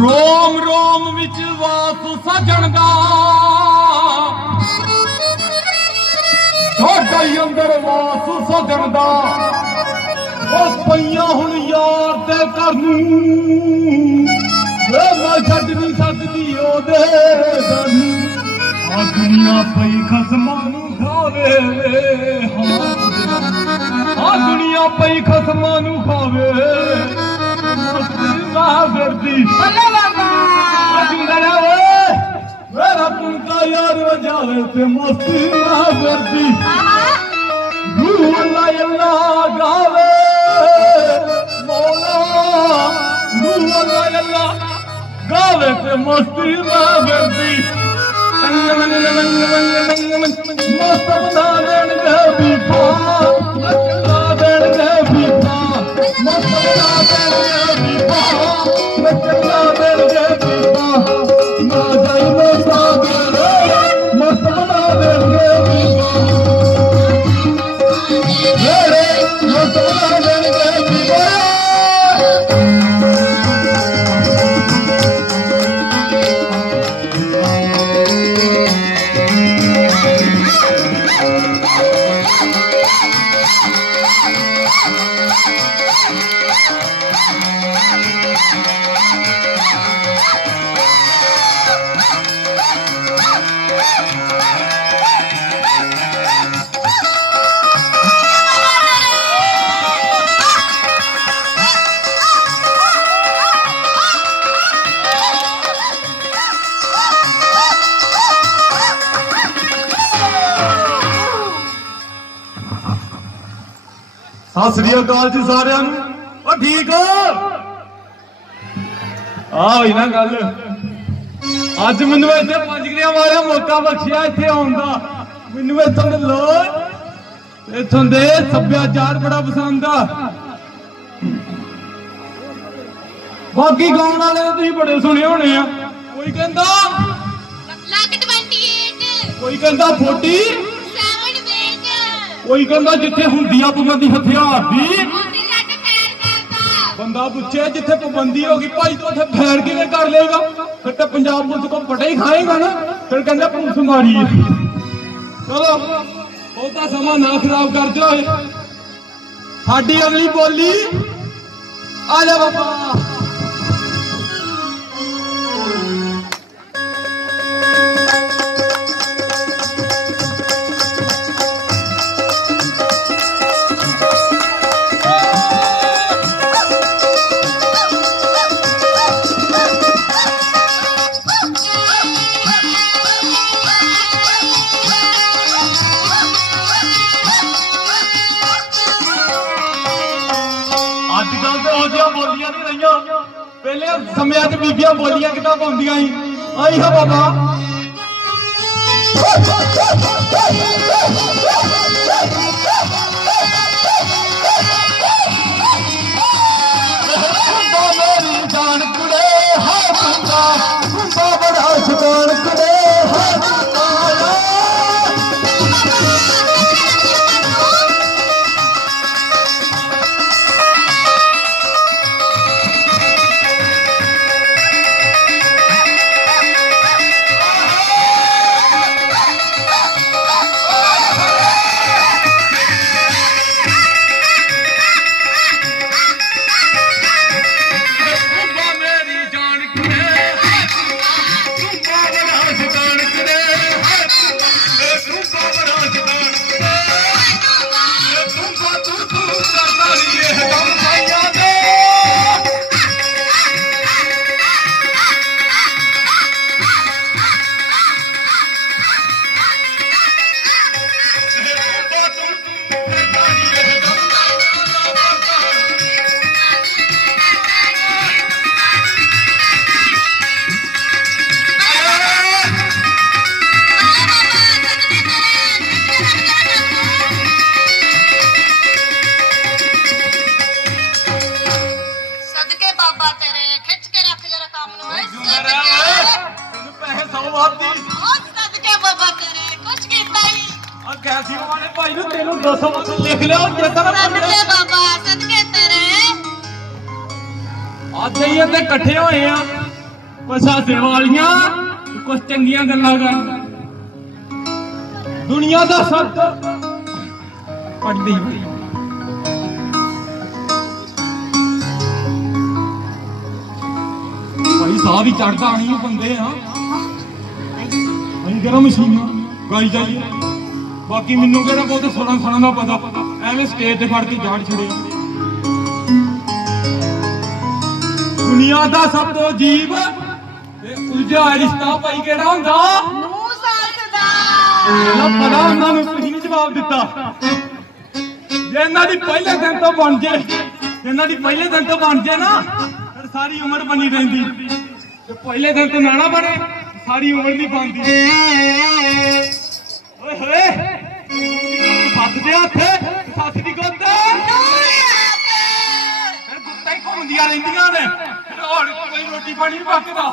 रोम रोम विच वास सजण दा ढोडा अंदर वास सजण दा पईया हुण यार दे घर नूं मैं छड्ड नहीं सकदी ओदे घर नूं आ दुनिया पई खसमां नूं खावे आ दुनिया पई खसमां नूं खावे मेरा पुनका यार वजावे ते मस्ती ना करती अल्लाह अल्लाह गावे मौला अल्लाह अल्लाह गावे ते मस्ती ना करती मस्त बना देंगे बीफा बना देंगे बीफा मस्त बना देंगे बीफा बना देंगे बीफा ना जाई मस्ता देंगे मस्त बना देंगे बीफा मस्त बना देंगे बीफा सत श्री अकाल जी सारिਆਂ ਨੂੰ ਉਹ ਠੀਕ ਹੋ ਆ ਹੋਈ ਨਾ ਗੱਲ ਅੱਜ ਮੈਨੂੰ ਇੱਥੇ ਪੰਜਗੜੀਆਂ ਵਾਲਿਆਂ ਮੌਕਾ ਬਖਸ਼ਿਆ ਇੱਥੇ ਆਉਣ ਦਾ ਮੈਨੂੰ ਇੱਥੋਂ ਦੇ ਲੋਕ ਇੱਥੋਂ ਦੇ ਸੱਭਿਆਚਾਰ ਬੜਾ ਪਸੰਦ ਆ ਬਾਕੀ ਗਾਉਣ ਵਾਲੇ ਤੁਸੀਂ ਬੜੇ ਸੁਣੇ ਹੋਣੇ ਆ ਕੋਈ ਕਹਿੰਦਾ ਲੱਕ 28 ਕੋਈ ਕਹਿੰਦਾ 40 कोई कहता जिथे हुंदी आ पाबंदी हथियार दी बंदा पूछे जिथे पाबंदी होगी भाई तो उथे फैर किवें कर लेगा फिर तो पंजाब पुलिस को पटा ही खाएगा ना फिर कहंदा पुलिस मारी है चलो बहुता समा ना खराब करते होए साडी अगली बोली आ जा बाबा बोलियां नहीं रही पहले समय बीबियां बोलियां कितना पाउंदियां आई है बाबा मेरी जान कुड़े है बंदा बड़ा शैतान कुड़े है 200 ਲਿਖ ਲਿਓ ਚੇਤਾ ਨਾ ਭੁੱਲਿਓ। ਸਦਕੇ ਬਾਬਾ ਸਦਕੇ ਤੇਰੇ ਅੱਜ ਹੀ ਤੇ ਇਕੱਠੇ ਹੋਏ ਆ ਕੁਛ ਹਾਸੇ ਵਾਲੀਆਂ ਕੁਛ ਚੰਗੀਆਂ ਗੱਲਾਂ ਕਰ ਦੁਨੀਆ ਦਾ ਸਭ ਪੜਦੀ ਭਾਈ ਸਾਹ ਵੀ ਚੜਦਾ ਨਹੀਂ ਬੰਦੇ ਆ ਅਸੀਂ ਕਿਹੜਾ ਮਸ਼ੀਨਾਂ ਗਾਈ ਜਾਈਏ ਬਾਕੀ ਮੈਨੂੰ ਕਿਹੜਾ ਬਹੁਤ ਸੁਣਨ ਦਾ ਪਤਾ ਐਵੇਂ ਸਟੇਜ ਤੇ ਫੜ ਕੇ ਝਾੜ ਛੜੇ ਦੁਨੀਆ ਦਾ ਸਭ ਤੋਂ ਅਜੀਬ ਤੇ ਉਲਝਾ ਰਿਸ਼ਤਾ ਭਾਈ ਕਿਹੜਾ ਹੁੰਦਾ ਨੂੰ ਸੱਸ ਦਾ ਨਾ ਪਤਾ ਉਹਨਾਂ ਨੂੰ ਤੁਸੀਂ ਨਹੀਂ ਜਵਾਬ ਦਿੱਤਾ ਜੇ ਇਹਨਾਂ ਦੀ ਪਹਿਲੇ ਦਿਨ ਤੋਂ ਬਣ ਜੇ ਨਾ ਫਿਰ ਸਾਰੀ ਉਮਰ ਬਣੀ ਰਹਿੰਦੀ ਤੇ ਪਹਿਲੇ ਦਿਨ ਤੋਂ ਨਾ ਬਣੇ ਸਾਰੀ ਉਮਰ ਨਹੀਂ ਬਣਦੀ ਓਏ ਹੋਏ ਸੱਸ ਦੇ ਹੱਥ ਸੱਸ ਦੀ ਗੁੱਤ ਫਿਰ ਗੁੱਤਾਂ ਹੀ ਘੁੰਮਦੀਆਂ ਰਹਿੰਦੀਆਂ ਨੇ ਫਿਰ ਹੋਰ ਕੋਈ ਰੋਟੀ ਪਾਣੀ ਨਹੀਂ ਪੱਕਦਾ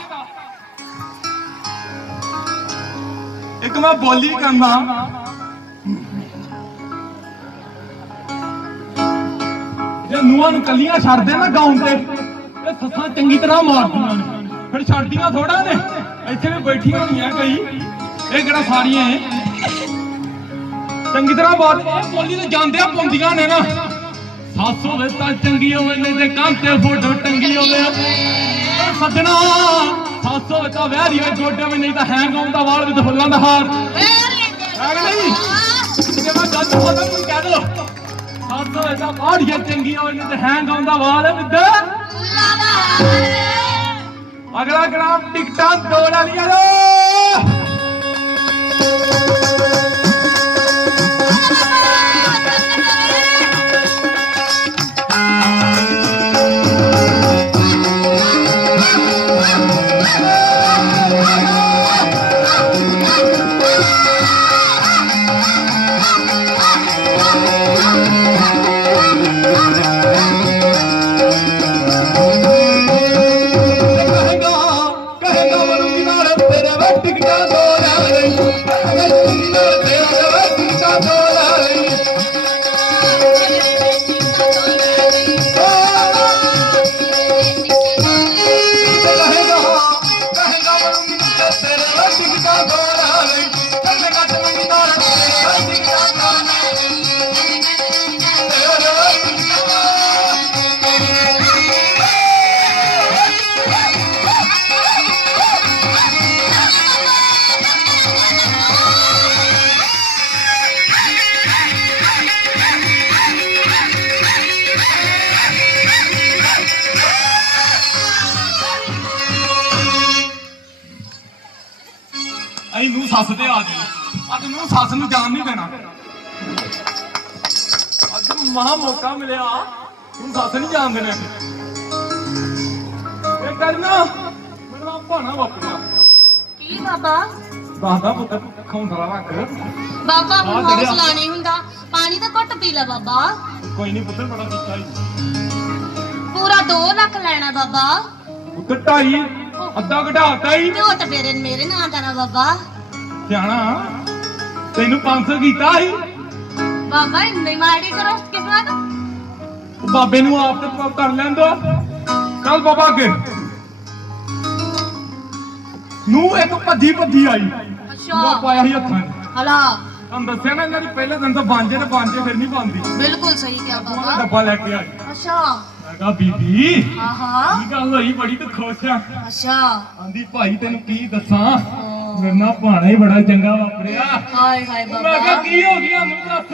ਇੱਕ ਮੈਂ ਬੋਲੀ ਕਰਨਾ ਜੇ ਨੂੰਹਾਂ ਨੂੰ ਕੱਲੀਆਂ ਛੱਡਦੇ ਨਾ ਗਾਉਂ ਤੇ ਇਹ ਸੱਸਾਂ ਚੰਗੀ ਤਰ੍ਹਾਂ ਮਾਰਦੀਆਂ ਨੇ ਫਿਰ ਛੱਡਦੀਆਂ ਥੋੜਾ ਨੇ ਇੱਥੇ ਵੀ ਬੈਠੀਆਂ ਹੋਣੀਆਂ ਕਈ ਇਹ ਕਿਹੜਾ ਸਾਰੀਆਂ ਐ ਚੰਗੀ ਤਰ੍ਹਾਂ ਬਾਤ ਇਹ ਬੋਲੀ ਤੇ ਜਾਂਦਿਆਂ ਪਾਉਂਦੀਆਂ ਨੇ ਨਾ ਸੱਸ ਹੋਵੇ ਤਾਂ ਚੰਗੀ ਹੋਵੇ ਨਹੀਂ ਤੇ ਕੰਨ ਤੇ ਫੋਟੋ ਟੰਗੀ ਹੋਵੇ ਸੱਜਣਾ ਸੱਸ ਹੋਵੇ ਤਾਂ ਵਿਆਹੀ ਹੋਵੇ ਗੋਡੇ ਵਿੱਚ ਨਹੀਂ ਤਾਂ ਹੈਂਗ ਆਉਂਦਾ ਵਾਲ ਵਿੱਚ ਫੁੱਲਾਂ ਦਾ ਹਾਰ ਹੈ ਨਹੀਂ ਜੇ ਮੈਂ ਗੱਲ ਖਤਮ ਨੂੰ ਕਹਿ ਦੋ ਸੱਸ ਹੋਵੇ ਤਾਂ ਬਾੜੀਆਂ ਚੰਗੀ ਹੋਵੇ ਨਹੀਂ ਤੇ ਹੈਂਗ ਆਉਂਦਾ ਵਾਲ ਵਿੱਚ ਅਗਲਾ ਗ੍ਰਾਮ ਟਿਕਟਾਂ ਦੋ ਲੈ ਲਿਆ ਲੋ ਅਸੀਂ ਨੂੰ ਸੱਸ ਤੇ ਆ ਗਏ ਅੱਜ ਨੂੰ ਸੱਸ ਨੂੰ ਜਾਣ ਨਹੀਂ ਦੇਣਾ ਅੱਜ ਮਹਾ ਮੌਕਾ ਮਿਲਿਆ ਨੂੰ ਸੱਸ ਨਹੀਂ ਜਾਣ ਦੇਣਾ ਇਹ ਕਰਨਾ ਮੇਰਾ ਭਾਣਾ ਵਾਪਰਿਆ ਕੀ ਬਾਬਾ ਦੱਸਦਾ ਪੁੱਤ ਖੌਂਸਲਾ ਰੱਖ ਬਾਬਾ ਹੁਣ ਹੌਸਲਾ ਨਹੀਂ ਹੁੰਦਾ ਪਾਣੀ ਤਾਂ ਘੁੱਟ ਪੀ ਲੈ ਬਾਬਾ ਕੋਈ ਨਹੀਂ ਪੁੱਤ ਬੜਾ ਦਿੱਤਾ ਹੀ ਪੂਰਾ 2 ਲੱਖ ਲੈਣਾ ਬਾਬਾ ਪੁੱਤ ਢਾਈ ਅੱਧਾ ਘਟਾਤਾ ਹੀ ਤੇ ਉਹ ਤਾਂ ਮੇਰੇ ਨਾਂ ਦਾ ਨਾ ਬਾਬਾ ਸਿਆਣਾ ਤੈਨੂੰ 500 ਕੀਤਾ ਸੀ ਬਾਬਾ ਇੰਨੀ ਮਾੜੀ ਕਰੋ ਕਿਸਮਤ ਉਹ ਬਾਬੇ ਨੂੰ ਆਪ ਤੇ ਕਰ ਲੈਂਦਾ ਚੱਲ ਬਾਬਾ ਅੱਗੇ ਨੂੰ ਇੱਕ ਭੱਜੀ ਆਈ ਅੱਛਾ ਉਹ ਪਾਇਆ ਸੀ ਹੱਥਾਂ 'ਚ ਹਲਾ ਤੁਹਾਨੂੰ ਦੱਸਿਆ ਨਾ ਇਹਨਾਂ ਦੀ ਪਹਿਲੇ ਦਿਨ ਤਾਂ ਬਾਂਝੇ ਤੇ ਬਾਂਝੇ ਫਿਰ ਨਹੀਂ ਪਾਉਂਦੀ ਬਿਲਕੁਲ ਸਹੀ ਕਿਹਾ ਉਹਦਾ ਬਾਬਾ ਡੱਬਾ ਲੈ ਕੇ ਆਈ ਅੱਛਾ ਮੈਂ ਕਿਹਾ ਬੀਬੀ ਆਹਾ ਕੀ ਗੱਲ ਹੋਈ ਬੜੀ ਤੂੰ ਖੁਸ਼ ਆ ਅੱਛਾ ਆਂਦੀ ਭਾਈ ਤੈਨੂੰ ਕੀ ਦੱਸਾਂ ਮੇਰੇ ਨਾਲ ਭਾਣਾ ਹੀ ਬੜਾ ਚੰਗਾ ਵਾਪਰਿਆ ਹਾਏ ਹਾਏ ਮੈਂ ਕਿਹਾ ਬਾਬਾ ਕੀ ਹੋ ਗਿਆ ਮੈਨੂੰ ਦੱਸ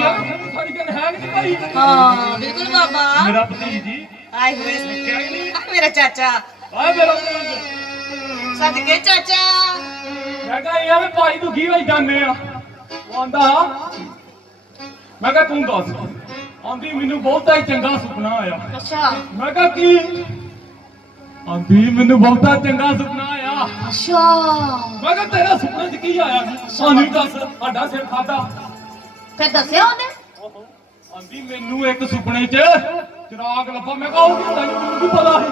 ਯਾਰ ਮੈਨੂੰ ਸਾਰੀ ਗੱਲ ਹੈ ਨਹੀਂ ਭਾਈ ਹਾਂ ਬਿਲਕੁਲ ਬਾਬਾ ਮੇਰਾ ਭਤੀਜੀ ਆਏ ਹੋਏ ਕਿਹਾ ਹੀ ਨਹੀਂ ਆ ਮੇਰਾ ਚਾਚਾ ਆ ਮੇਰਾ ਸਦਕੇ ਚਾਚਾ ਮੈਂ ਕਿਹਾ ਇਹ ਵੀ ਭਾਈ ਦੁਖੀ ਹੋਈ ਜਾਂਦੇ ਆ ਉਹ ਆਂਦਾ ਮੈਂ ਕਿਹਾ ਤੂੰ ਦੱਸ ਆਂਦੀ ਮੈਨੂੰ ਬਹੁਤਾ ਹੀ ਚੰਗਾ ਸੁਪਨਾ ਆਇਆ ਅੱਛਾ ਮੈਂ ਕਿਹਾ ਕੀ ਆਂਦੀ ਮੈਨੂੰ ਬਹੁਤਾ ਚੰਗਾ ਸੁਪਨਾ ਆਇਆ ਅੱਛਾ ਮੈਂ ਕਿਹਾ ਤੇਰਾ ਸੁਪਨੇ 'ਚ ਕੀ ਆਇਆ ਸਾਨੂੰ ਦੱਸ ਸਾਡਾ ਸਿਰ ਖਾਦਾ ਫਿਰ ਦੱਸਿਆ ਉਹਨੇ ਆਂਦੀ ਮੈਨੂੰ ਇੱਕ ਸੁਪਨੇ 'ਚ ਚਿਰਾਗ ਲੱਭਾ ਮੈਂ ਕਿਹਾ ਉਹ ਕੀ ਹੁੰਦਾ ਮੈਨੂੰ ਕੀ ਪਤਾ ਹੈ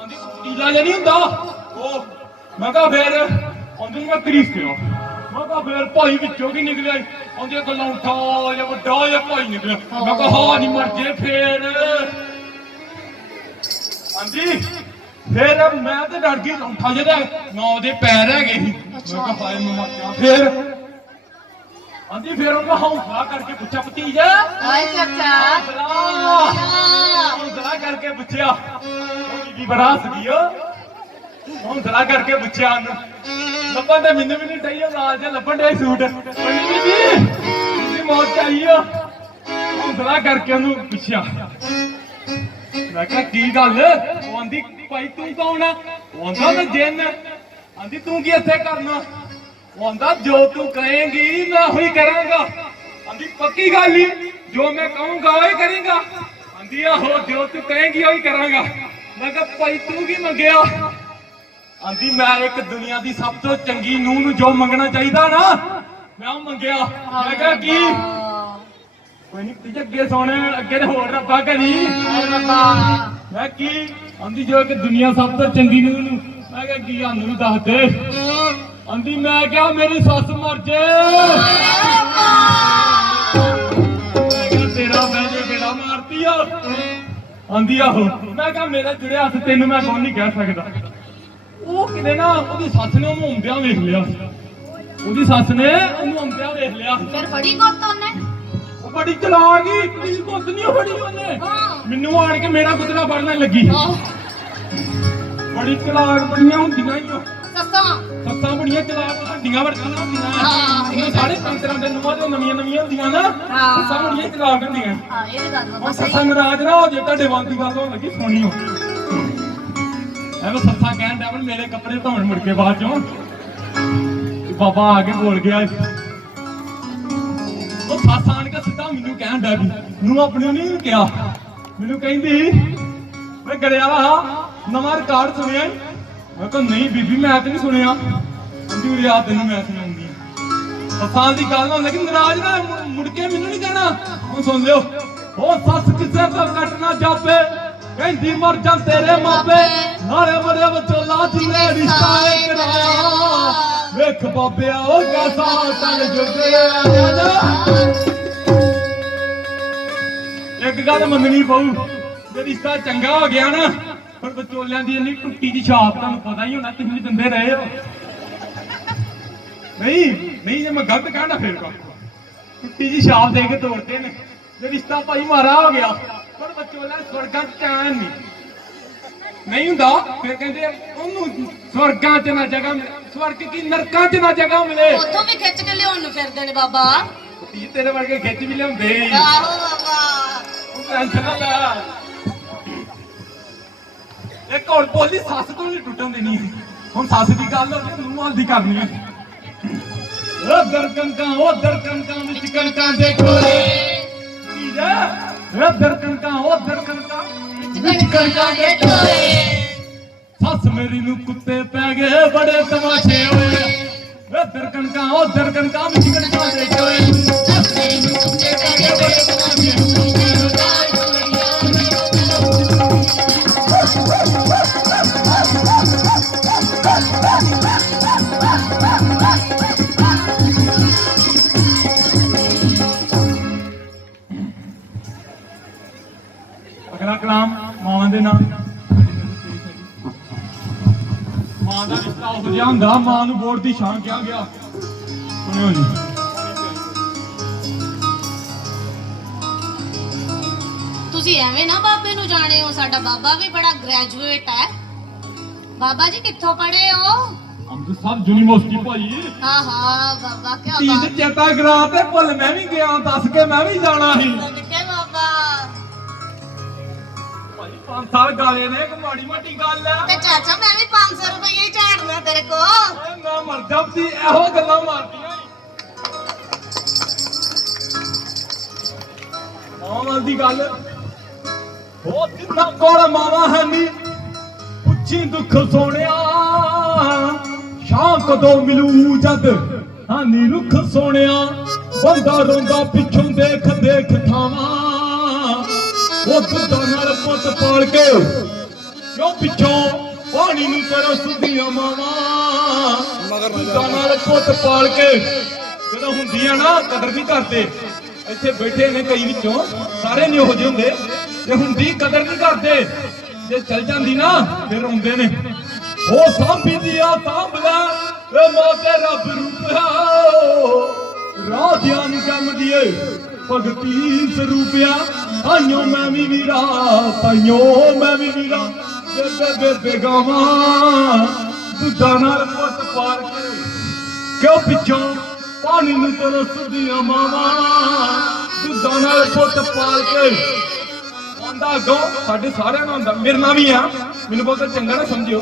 ਆਂਦੀ ਟੀਲਾ ਜਿਹਾ ਨਹੀਂ ਹੁੰਦਾ ਉਹ ਮੈਂ ਕਿਹਾ ਫੇਰ ਆਂਦੀ ਮੈਂ ਕਰੀਸ ਪਿਆ ਮੈਂ ਕਿਹਾ ਫੇਰ ਭਾਈ ਵਿੱਚੋਂ ਕੀ ਨਿਕਲਿਆ ਉਹਦੇ ਗੱਲਾਂ ਉਠਾ ਜਾਂ ਵੱਡਾ ਜਾਂ ਭਾਈ ਨਿਕਲਿਆ ਮੈਂ ਕਿਹਾ ਹਾਂ ਨਹੀਂ ਮਰ ਜੇ ਫੇਰ ਹਾਂਜੀ ਫੇਰ ਮੈਂ ਤੇ ਡਰ ਗਈ ਉਠਾ ਜਿਹੜਾ ਨਾ ਉਹਦੇ ਪੈਰ ਹੈਗੇ ਸੀ ਮੈਂ ਕਿਹਾ ਹਾਏ ਮੈਂ ਮਰ ਗਿਆ ਫੇਰ ਹਾਂਜੀ ਫੇਰ ਉਹਨੂੰ ਹੌਸਲਾ ਕਰਕੇ ਪੁੱਛਿਆ ਭਤੀਜਾ ਹਾਏ ਚਾਚਾ ਹੌਸਲਾ ਕਰਕੇ ਪੁੱਛਿਆ ਉਹ ਬੀਬੀ ਬੜਾ ਹੱਸਦੀ ਓ ਹੌਸਲਾ ਕਰਕੇ ਪੁੱਛਿਆ ਉਹਨੂੰ ਲੱਭਣ ਤੇ ਮੈਨੂੰ ਵੀ ਨਹੀਂ ਚਾਹੀਏ ਲਾਲ ਜਿਹਾ ਲੱਭਣ ਡਿਆ ਸੂਟ ਕਹਿੰਦੀ ਬੀਬੀ ਮੌਤ ਚਾਹੀਏ ਹੌਸਲਾ ਕਰਕੇ ਉਹਨੂੰ ਪੁੱਛਿਆ ਮੈਂ ਕਿਹਾ ਕੀ ਗੱਲ ਉਹ ਆਂਦੀ ਭਾਈ ਤੂੰ ਕੌਣ ਆ ਉਹ ਆਂਦਾ ਮੈਂ ਜਿੰਨ ਆਂਦੀ ਤੂੰ ਕੀ ਇੱਥੇ ਕਰਨਾ ਉਹ ਆਂਦਾ ਜੋ ਤੂੰ ਕਹੇਂਗੀ ਮੈਂ ਉਹੀ ਕਰਾਂਗਾ ਆਂਦੀ ਪੱਕੀ ਗੱਲ ਹੀ ਜੋ ਮੈਂ ਕਹੂੰਗਾ ਉਹੀ ਕਰੇਗਾ ਆਂਦੀ ਆਹੋ ਜੋ ਤੂੰ ਕਹੇਂਗੀ ਉਹੀ ਕਰਾਂਗਾ ਮੈਂ ਕਿਹਾ ਭਾਈ ਤੂੰ ਕੀ ਮੰਗਿਆ ਆਂਦੀ ਮੈਂ ਇੱਕ ਦੁਨੀਆ ਦੀ ਸਭ ਤੋਂ ਚੰਗੀ ਨੂੰਹ ਨੂੰ ਜੋ ਮੰਗਣਾ ਚਾਹੀਦਾ ਨਾ ਮੈਂ ਉਹ ਮੰਗਿਆ ਮੈਂ ਕਿਹਾ ਕੀ ਕੋਈ ਨਹੀਂ ਤੇ ਅੱਗੇ ਸੋਣੇ ਅੱਗੇ ਤੇ ਹੋਰ ਰੱਬਾ ਕਰੀ ਰੱਬਾ ਮੈਂ ਕੀ ਆਂਦੀ ਜੋ ਇੱਕ ਦੁਨੀਆ ਸਭ ਤੋਂ ਚੰਗੀ ਨੂੰਹ ਨੂੰ ਮੈਂ ਕਿਹਾ ਕੀ ਆਂਨੂੰ ਦੱਸ ਦੇ ਆਂਦੀ ਮੈਂ ਕਿਹਾ ਮੇਰੀ ਸੱਸ ਮਰ ਜੇ ਮੈਂ ਕਿਹਾ ਤੇਰਾ ਮੈਂ ਜੇ ਬੇੜਾ ਮਾਰਤੀ ਆ ਆਂਦੀ ਆਹੋ ਮੈਂ ਕਿਹਾ ਮੇਰਾ ਜੁੜਿਆ ਹੱਥ ਤੈਨੂੰ ਮੈਂ ਕੋਈ ਨਹੀਂ ਕਹਿ ਸਕਦਾ ਉਹ ਕਿਤੇ ਨਾ ਉਹਦੀ ਸੱਸ ਨੇ ਉਹਨੂੰ ਆਉਂਦਿਆਂ ਵੇਖ ਲਿਆ ਉਹਦੀ ਸੱਸ ਨੇ ਉਹਨੂੰ ਆਉਂਦਿਆਂ ਵੇਖ ਲਿਆ ਫਿਰ ਫੜੀ ਗੁੱਤ ਉਹਨੇ ਉਹ ਬੜੀ ਚਲਾਕ ਗਈ ਕੀ ਗੁੱਤ ਨਹੀਂ ਫੜੀ ਉਹਨੇ ਮੈਨੂੰ ਆਣ ਕੇ ਮੇਰਾ ਕੁਤਰਾ ਫੜਨ ਲੱਗੀ ਬੜੀ ਚਲਾਕ ਬੜੀਆਂ ਹੁੰਦੀਆਂ ਹੀ ਸੱਸਾਂ ਬੜੀਆਂ ਚਲਾਕ ਹੁੰਦੀਆਂ ਵਰਤਾਂ ਹੁੰਦੀਆਂ ਇਹ ਸਾਰੇ ਪੰਤਰਾਂ ਦੇ ਨਵਾਂ ਤੇ ਨਵੀਆਂ ਹੁੰਦੀਆਂ ਨਾ ਸੱਸਾਂ ਬੜੀਆਂ ਚਲਾਕ ਹੁੰਦੀਆਂ ਹਾਂ ਇਹ ਵੀ ਗੱਲ ਉਹ ਸੱਸਾਂ ਨਾਰਾਜ਼ ਨਾ ਹੋ ਜੇ ਤੁਹਾਡੇ ਵੱਲ ਦੀ ਗੱਲ ਹੋਣ ਲੱਗੀ ਸੋਣੀ ਹੋ ਐਵੇਂ ਸੱਸਾਂ ਕਹਿਣ ਡਿਆ ਮੇਰੇ ਕੱਪੜੇ ਧੋਣ ਮੁੜ ਕੇ ਬਾਅਦ ਚੋਂ ਬਾਬਾ ਆ ਕੇ ਬੋਲ ਗਿਆ ਉਹ ਸੱਸ ਆਣ ਕੇ ਸਿੱਧਾ ਮੈਨੂੰ ਕਹਿਣ ਡਿਆ ਵੀ ਨੂੰ ਆਪਣੇ ਨਹੀਂ ਕਿਹਾ ਮੈਨੂੰ ਕਹਿੰਦੀ ਮੈਂ ਗੜਿਆ ਵਾ ਨਵਾਂ ਰਿਕਾਰਡ ਸੁਣਿਆ ਮੈਂ ਕਿਹਾ ਨਹੀਂ ਬੀਬੀ ਮੈਂ ਤੇ ਨਹੀਂ ਸੁਣਿਆ ਕਹਿੰਦੀ ਉਰੇ ਆ ਤੈਨੂੰ ਮੈਂ ਸੁਣਾਉਂਦੀ ਸੱਸਾਂ ਦੀ ਗੱਲ ਹੋਣ ਲੱਗੀ ਨਾਰਾਜ਼ ਨਾ ਮੁੜ ਕੇ ਮੈਨੂੰ ਨਹੀਂ ਕਹਿਣਾ ਹੁਣ ਸੁਣ ਲਿਓ ਉਹ ਸੱਸ ਕਿਸੇ ਤੋਂ ਕੱਟਣਾ ਜਾਪੇ ਕਹਿੰਦੀ ਮਰ ਜਾਂ ਤੇਰੇ ਮਾਪੇ ਨਾਲੇ ਮਰੇ ਵਿਚੋਲਾ ਜਿਹਨੇ ਰਿਸ਼ਤਾ ਕਰਾਇਆ ਵੇਖ ਬਾਬਿਆ ਉਹ ਕੈਸਾ ਤਨ ਜੁਗਿਆ ਇੱਕ ਗੱਲ ਮੰਨਣੀ ਪਊ ਜੇ ਰਿਸ਼ਤਾ ਚੰਗਾ ਹੋ ਗਿਆ ਨਾ ਪਰ ਵਿਚੋਲਿਆਂ ਦੀ ਇੰਨੀ ਟੁੱਟੀ ਦੀ ਛਾਪ ਤੁਹਾਨੂੰ ਪਤਾ ਹੀ ਹੋਣਾ ਤੁਸੀਂ ਵੀ ਦਿੰਦੇ ਰਹੇ ਹੋ ਨਹੀਂ ਜੇ ਮੈਂ ਗਲਤ ਕਹਿਣਾ ਫੇਰ ਕਾ ਟੁੱਟੀ ਦੀ ਛਾਪ ਦੇ ਕੇ ਤੋੜਦੇ ਨੇ ਜੇ ਰਿਸ਼ਤਾ ਭਾਈ ਮਾਰਾ ਹੋ ਗਿਆ ਪਰ ਵਿਚੋਲਿਆਂ ਸਵਰਗਾਂ ਚ ਚੈਨ ਨਹੀਂ ਹੁੰਦਾ ਫਿਰ ਕਹਿੰਦੇ ਉਹਨੂੰ ਸਵਰਗਾਂ ਚ ਨਾ ਜਗ੍ਹਾ ਸਵਰਗ ਕੀ ਨਰਕਾਂ ਚ ਨਾ ਜਗ੍ਹਾ ਮਿਲੇ ਉੱਥੋਂ ਵੀ ਖਿੱਚ ਕੇ ਲਿਆਉਣ ਨੂੰ ਫਿਰਦੇ ਨੇ ਬਾਬਾ ਤੀ ਤੇਰੇ ਵਰਗੇ ਖਿੱਚ ਵੀ ਲਿਆਉਂਦੇ ਆਹੋ ਬਾਬਾ ਉਹ ਟੈਨਸ਼ਨ ਨਾ ਲੈ ਇੱਕ ਹੋਰ ਬੋਲੀ ਸੱਸ ਤੋਂ ਨਹੀਂ ਟੁੱਟਣ ਦੇਣੀ ਹੁਣ ਸੱਸ ਦੀ ਗੱਲ ਹੋ ਗਈ ਨੂੰ ਹਲਦੀ ਕਰਨੀ ਹੈ ਉਹ ਦਰਕੰਕਾਂ ਵਿੱਚ ਕਣਕਾਂ ਦੇ ਢੋਲੇ ਕੀ ਜਾ ਉਹ ਦਰਕੰਕਾਂ ਵਿੱਚ ਕਣਕਾਂ ਦੇ ਢੋਲੇ ਸੱਸ ਮੇਰੀ ਨੂੰ ਕੁੱਤੇ ਪੈ ਗਏ ਬੜੇ ਤਮਾਸ਼ੇ ਹੋਏ ਉਹ ਦਰਕੰਕਾਂ ਵਿੱਚ ਕਣਕਾਂ ਦੇ ਢੋਲੇ ਸੱਸ ਮੇਰੀ ਨੂੰ ਕੁੱਤੇ ਪੈ ਗਏ ਬੜੇ ਤਮਾਸ਼ੇ ਹੋਏ ਅਗਲਾ ਕਲਾਮ ਮਾਵਾਂ ਦੇ ਨਾਮ ਮਾਂ ਦਾ ਰਿਸ਼ਤਾ ਉਹ ਜਿਹਾ ਹੁੰਦਾ ਮਾਂ ਨੂੰ ਵੋਟ ਦੀ ਛਾਂ ਕਿਹਾ ਗਿਆ ਸੁਣਿਓ ਜੀ ਤੁਸੀਂ ਐਵੇਂ ਨਾ ਬਾਬੇ ਨੂੰ ਜਾਣੇ ਹੋ ਸਾਡਾ ਬਾਬਾ ਵੀ ਬੜਾ ਗ੍ਰੈਜੂਏਟ ਹੈ ਬਾਬਾ ਜੀ ਕਿੱਥੋਂ ਪੜ੍ਹੇ ਹੋ ਅੰਮ੍ਰਿਤਸਰ ਯੂਨੀਵਰਸਿਟੀ ਭਾਈ ਆਹਾ ਬਾਬਾ ਕੀ ਚੀਜ਼ ਬਾਤ ਚੇਤਾ ਕਰਾ ਤੇ ਭੁੱਲ ਮੈਂ ਵੀ ਗਿਆ ਦੱਸ ਕੇ ਮੈਂ ਵੀ ਜਾਣਾ ਸੀ ਕਿੱਥੇ ਬਾਬਾ ਭਾਈ 5 ਸਾਲ ਗਾਲੇ ਨੇ ਇੱਕ ਮਾੜੀ ਮੋਟੀ ਗੱਲ ਆ ਤੇ ਚਾਚਾ ਮੈਂ ਵੀ 500 ਰੁਪਏ ਹੀ ਝਾੜਨਾ ਤੇਰੇ ਕੋ ਓਏ ਮੈਂ ਮਰ ਜਾਂਦੀ ਇਹੋ ਗੱਲਾਂ ਮਾਰਦੀਆਂ ਮਾਵਾਂ ਦੀ ਗੱਲ ਉਹ ਜਿੰਨਾ ਕੋਲ ਮਾਵਾਂ ਹੈ ਨੀ ਉੱਚੀ ਦੁੱਖ ਸੋਹਣਿਆ ਸ਼ਾਂ ਕਦੋਂ ਮਿਲੂ ਜਦ ਹਾਨੀ ਰੁੱਖ ਸੋਹਣਿਆ ਬੰਦਾ ਰੋਂਦਾ ਪਿੱਛੋਂ ਦੇਖ ਦੇਖ ਥਾਵਾਂ ਉਹ ਦੁੱਧਾਂ ਨਾਲ ਪੁੱਤ ਪਾਲ ਕੇ ਕਿਉਂ ਪਿੱਛੋਂ ਪਾਣੀ ਨੂੰ ਤਰਸਦੀਆਂ ਮਾਵਾਂ ਦੁੱਧਾਂ ਨਾਲ ਪੁੱਤ ਪਾਲ ਕੇ ਜਦੋਂ ਹੁੰਦੀ ਆ ਨਾ ਕਦਰ ਨਹੀਂ ਕਰਦੇ। ਇੱਥੇ ਬੈਠੇ ਨੇ ਕਈ ਵਿੱਚੋਂ, ਸਾਰੇ ਨਹੀਂ ਉਹੋ ਜਿਹੇ ਹੁੰਦੇ, ਜੇ ਹੁੰਦੀ ਕਦਰ ਨਹੀਂ ਕਰਦੇ, ਜੇ ਚੱਲ ਜਾਂਦੀ ਨਾ ਫਿਰ ਰੋਂਦੇ ਨੇ। ਉਹ ਸਾਂਭੀ ਦੀਆਂ ਸਾਂਭਲਾ ਏ ਮਾਂ ਤੇ ਰੱਬ ਰੂਪਾ, ਰਾਧਿਆਂ ਨੂੰ ਜੰਮਦੀ ਏ ਭਗਤੀ ਸਰੂਪਿਆ। ਤਾਈਓ ਮੈਂ ਵੀ ਵੀਰਾ, ਤਾਈਓ ਮੈਂ ਵੀ ਵੀਰਾ, ਬੇਬੇ ਬੇਬੇ ਗਾਵਾਂ ਦੁੱਧਾਂ ਨਾਲ ਪੁੱਤ ਪਾਲ ਕੇ, ਕਿਉਂ ਪਿੱਛੋਂ ਪਾਣੀ ਨੂੰ ਤਰਸਦੀਆਂ ਮਾਵਾਂ, ਦੁੱਧਾਂ ਨਾਲ ਪੁੱਤ ਪਾਲ ਕੇ। ਆਂਦਾ ਅੱਗੋਂ ਸਾਡੇ ਸਾਰਿਆਂ ਨੂੰ ਆਂਦਾ, ਮੇਰੇ ਨਾਲ ਵੀ ਆ, ਮੈਨੂੰ ਬਹੁਤ ਚੰਗਾ ਨਾ ਸਮਝਿਓ।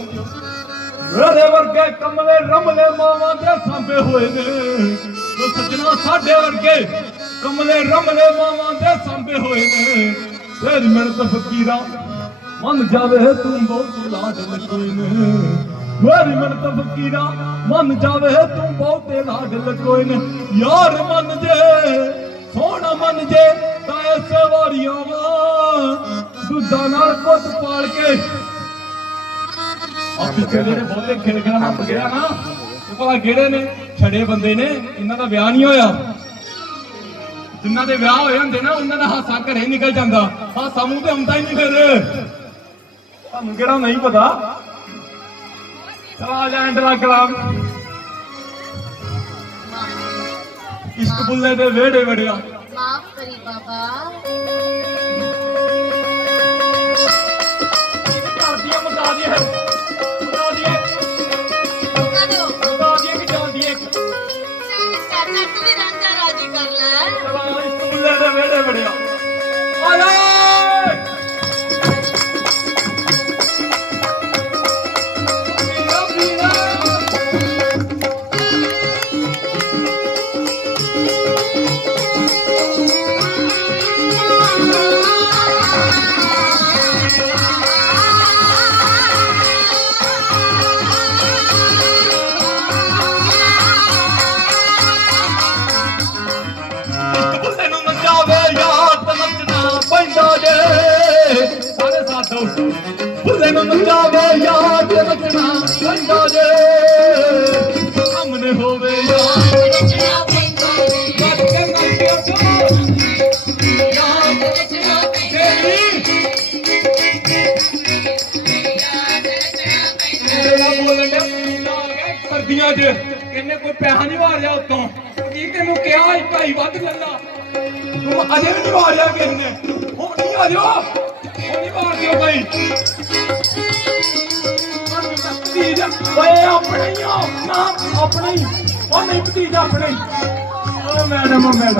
ਮੇਰੇ ਵਰਗੇ ਕਮਲੇ ਰਮਲੇ ਮਾਵਾਂ ਦੇ ਸਾਂਭੇ ਹੋਏ ਨੇ, ਉਹ ਸੱਜਣਾ ਸਾਡੇ ਵਰਗੇ ਕਮਲੇ ਰਮਲੇ ਮਾਵਾਂ ਦੇ ਸਾਂਭੇ ਹੋਏ ਨੇ। ਤੇਰੀ ਮਿਹਨਤ ਫਕੀਰਾ ਮੰਨ ਜਾਵੇ ਤੂੰ ਬਹੁਤ ਲਾਡਲ ਕੋਈ ਨੇ, ਮੇਰੀ ਮਿਹਨਤ ਫਕੀਰਾ ਮੰਨ ਜਾਵੇ ਤੂੰ ਬਹੁਤੇ ਲਾਡਲ ਕੋਈ ਨੇ। ਯਾਰ ਮੰਨ ਜੇ ਸੋਹਣਾ ਮੰਨ ਜੇ ਤਾਂ ਇਸ ਵਾਰੀਆਂ ਵਾ, ਦੁੱਧਾਂ ਨਾਲ ਪੁੱਤ ਪਾਲ ਕੇ। ਆ ਪਿੱਛੇ ਜਿਹੜੇ ਬਹੁਤੇ ਖੇਡ ਗਿਆ ਹੱਪ ਗਿਆ ਨਾ, ਉਹ ਭਲਾ ਕਿਹੜੇ ਨੇ? ਛੜੇ ਬੰਦੇ ਨੇ, ਇਹਨਾਂ ਦਾ ਵਿਆਹ ਨਹੀਂ ਹੋਇਆ। ਜਿਨ੍ਹਾਂ ਦੇ ਵਿਆਹ ਹੋਏ ਹੁੰਦੇ ਨਾ, ਉਹਨਾਂ ਦਾ ਹਾਸਾ ਘਰੇ ਨਿਕਲ ਜਾਂਦਾ, ਹਾਸਾ ਮੂੰਹ ਤੇ ਆਉਂਦਾ ਹੀ ਨਹੀਂ ਫਿਰ। ਤੁਹਾਨੂੰ ਕਿਹੜਾ ਨਹੀਂ ਪਤਾ? ਚਲਾ ਜਾ ਐਂਡਲਾ ਕਲਾਮ। ਇਸ਼ਕ ਬੁੱਲੇ ਦੇ ਵਿਹੜੇ ਵੜਿਆ। ਮਾਫ ਕਰੀ ਬਾਬਾ। ਕਰਦੀਆਂ ਮੁਕਾ ਦੀ ਹੈ, ਮੁਕਾ ਦੀ ਹੈ, ਮੁਕਾ ਦਿਓ। ਮੁਕਾ ਦੀ ਕਿ ਜਾਂਦੀ ਹੈ। ਚਾਚਾ ਤੂੰ ਵੀ ਰਾਂਝਾ ਰਾਜੀ ਕਰ ਲੈ। ਚਲਾ ਇਸ਼ਕ ਬੁੱਲੇ ਦੇ ਵਿਹੜੇ ਵੜਿਆ। ਆ ਜਾ ਬੁੱਲੇ ਨੂੰ ਨਚਾਵੇ ਯਾਦ ਨੱਚਣਾ ਪੈਂਦਾ ਜੇ, ਸਾਹਮਣੇ ਹੋਵੇ ਯਾਦ ਨੱਚਣਾ ਪੈਂਦਾ ਜੇ, ਵੱਧ ਕੇ ਮੰਗਿਆ ਜੋ ਯਾਦ ਨੱਚਣਾ ਪੈਂਦਾ ਜੇ। ਬੋਲਣ ਦੇ ਸਰਦੀਆਂ 'ਚ ਕਹਿੰਦੇ ਕੋਈ ਪੈਸਾ ਨਹੀਂ ਵਾਰਿਆ ਉੱਤੋਂ, ਕੀ ਤੈਨੂੰ ਕਿਹਾ 2 ਢਾਈ ਵੱਧ ਲੱਲਾ, ਤੂੰ ਅਜੇ ਵੀ ਨਹੀਂ ਵਾਰਿਆ ਕਿਸੇ ਨੇ। ਹੁਣ ਨਹੀਂ ਆ ਜਾਓ, ਹੁਣ ਨਹੀਂ ਮਾਰ ਦਿਓ ਭਾਈ। ਭਤੀਜਾ ਓਏ ਆਪਣੇ ਹੀ ਆ ਨਾ, ਆਪਣੇ ਹੀ, ਉਹ ਨਹੀਂ ਭਤੀਜਾ ਆਪਣੇ ਹੀ। ਓ ਮੈਡਮ, ਓ ਮੈਡਮ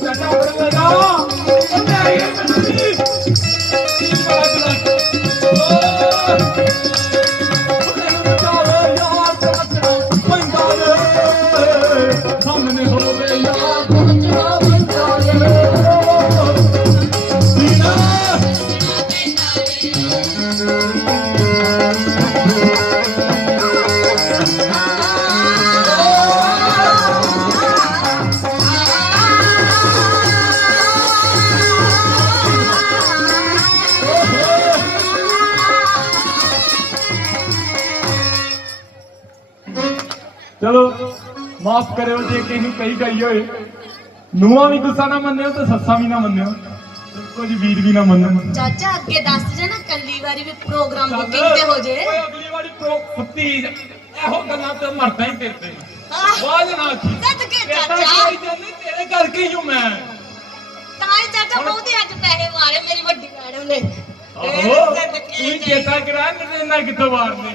ਚਾਚਾ ਬੜਾ ਲਗਾ ਉਹ ਨਹੀਂ ਮੈਨੂੰ ਸਾਹਮਣੇ ਹੋਵੇ ਯਾਦ ਨੱਚਣਾ ਪੈਂਦਾ ਜੇ। ਚਲੋ ਮਾਫ ਕਰਿਓ ਜੇ ਕਿਸੇ ਨੂੰ ਕਹੀ ਗਈ ਹੋਏ। ਨੂੰਹਾਂ ਵੀ ਗੁੱਸਾ ਨਾ ਮੰਨਿਓ ਤੇ ਸੱਸਾਂ ਵੀ ਨਾ ਮੰਨਿਓ, ਕੁਝ ਵੀਰ ਵੀ ਨਾ ਮੰਨਣ। ਚਾਚਾ ਅੱਗੇ ਦੱਸ ਜੇ ਨਾ, ਕੱਲੀ ਵਾਰੀ ਵੀ ਪ੍ਰੋਗਰਾਮ ਬੁਕਿੰਗ ਤੇ ਹੋ ਜੇ। ਓਏ ਅਗਲੀ ਵਾਰੀ ਕੁੱਤੀ ਇਹੋ ਗੱਲਾਂ ਤੇ ਮਰਦਾ ਹੀ ਤੇਰੇ ਬਾਜ ਨਾ ਕੀ ਸਦਕੇ ਚਾਚਾ, ਤੇਰੇ ਕਰਕੇ ਹੀ ਹੂੰ ਮੈਂ। ਤਾਂ ਹੀ ਚਾਚਾ ਬਹੁਤੇ ਅੱਜ ਪੈਸੇ ਮਾਰੇ ਮੇਰੀ ਵੱਡੀ ਮੈਡਮ ਨੇ। ਆਹੋ ਤੂੰ ਚੇਤਾ ਕਰਾ, ਨਹੀਂ ਨਾ ਕਿੱਥੋਂ ਮਾਰਨੇ।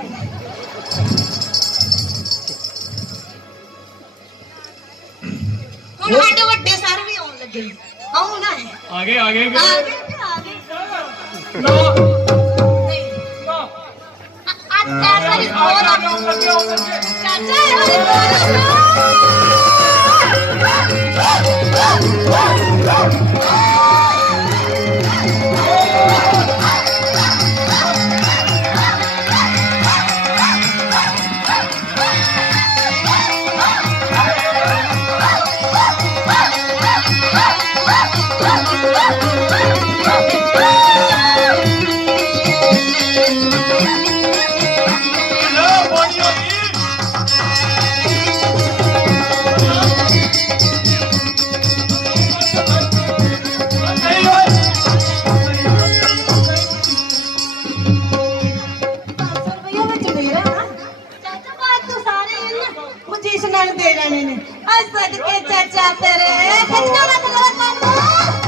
ਹੁਣ ਸਾਡੇ ਵੱਡੇ ਸਰ ਵੀ ਆਉਣ ਲੱਗੇ, ਆਉਣਾ ਹੈ। ਆਗੇ ਆਗੇ ਆ ਗਏ ਆ ਗਏ। ਨਾ ਨਹੀਂ ਨਾ ਅੱਜ ਐਸਾ ਹੀ ਹੋਰ ਆ ਚਾਚਾ ਮੇਰਾ ਚਾਚਾ ਬਾਤ ਤੂੰ ਸਾਰੇ ਮੁਜੀਸ਼ਨਾਂ ਨੂੰ ਦੇ ਜਾਣੇ ਨੇ ਅੱਜ ਸਦਕੇ ਚਾਚਾ ਤੇਰੇ ਖੱਜਾ ਰੱਖ ਲੈ ਕੰਨ